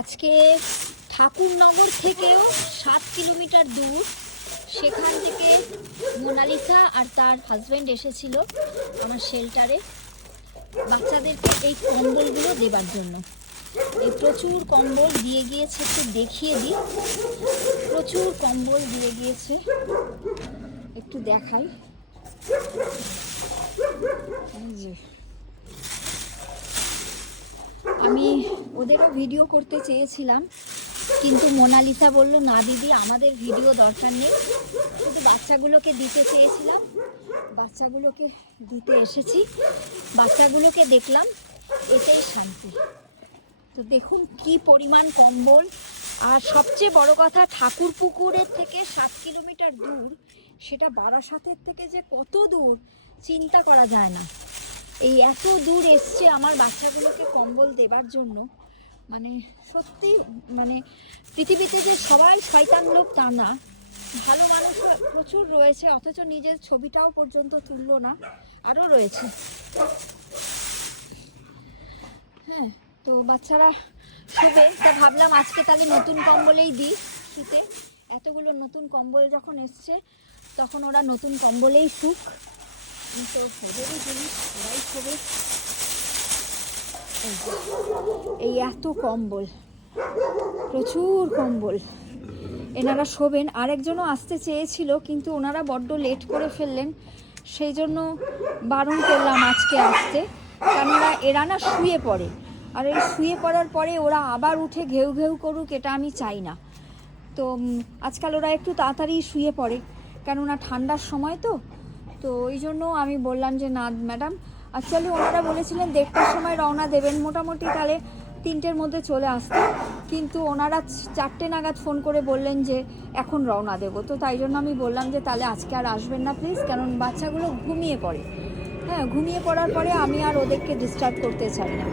আজকে ঠাকুরনগর থেকেও 7 কিলোমিটার দূর, সেখান থেকে মোনালিসা আর তার হাজব্যান্ড এসেছিল আমার শেল্টারে বাচ্চাদেরকে এই কম্বলগুলো দেবার জন্য। এই প্রচুর কম্বল দিয়ে গিয়েছে, একটু দেখিয়ে দিই। প্রচুর কম্বল দিয়ে গিয়েছে, একটু দেখাই। আমি ওদেরও ভিডিও করতে চেয়েছিলাম, কিন্তু মোনালিসা বলল না দিদি, আমাদের ভিডিও দরকার নেই, শুধু বাচ্চাগুলোকে দিতে চেয়েছিলাম। বাচ্চাগুলোকে দিতে এসেছি, বাচ্চাগুলোকে দেখলাম, এটাই শান্তি। তো দেখুন কি পরিমাণ কম্বল। আর সবচেয়ে বড় কথা, ঠাকুরপুকুরের থেকে 7 কিলোমিটার দূর, সেটা বারাসাতের থেকে যে কত দূর চিন্তা করা যায় না। এই এত দূর এসছে আমার বাচ্চাগুলোকে কম্বল দেবার জন্য। মানে সত্যি, মানে পৃথিবীতে যে সবাই শয়তান লোক তা না, ভালো মানুষ প্রচুর রয়েছে, অথচ নিজের ছবিটাও পর্যন্ত তুললো না, আরও রয়েছে। হ্যাঁ, তো বাচ্চারা শুবে, তা ভাবলাম আজকে তাহলে নতুন কম্বলেই দিই শুতে। এতগুলো নতুন কম্বল যখন এসছে, তখন ওরা নতুন কম্বলেই শুক। তো ওদেরই জিনিস, ওরাই শোবে। এই এত কম্বল, প্রচুর কম্বল, এনারা শোবেন। আরেকজনও আসতে চেয়েছিল, কিন্তু ওনারা বড্ড লেট করে ফেললেন, সেই জন্য বারণ করলাম আজকে আসতে। কেননা এরা না শুয়ে পড়ে, আর এই শুয়ে পড়ার পরে ওরা আবার উঠে ঘেউ ঘেউ করুক, এটা আমি চাই না। তো আজকাল ওরা একটু তাড়াতাড়ি শুয়ে পড়ে, কেননা ঠান্ডার সময় তো ওই জন্য আমি বললাম যে না ম্যাডাম, অ্যাকচুয়ালি ওনারা বলেছিলেন 1:30টার সময় রওনা দেবেন, মোটামুটি তাহলে 3টের মধ্যে চলে আসতে, কিন্তু ওনারা 4টে নাগাদ ফোন করে বললেন যে এখন রওনা দেবো। তো তাই জন্য আমি বললাম যে তাহলে আজকে আর আসবেন না প্লিজ, কারণ বাচ্চাগুলো ঘুমিয়ে পড়ে। হ্যাঁ, ঘুমিয়ে পড়ার পরে আমি আর ওদেরকে ডিস্টার্ব করতে চাই না।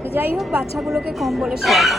তো যাই হোক, বাচ্চাগুলোকে কম্বলে শোয়াবো।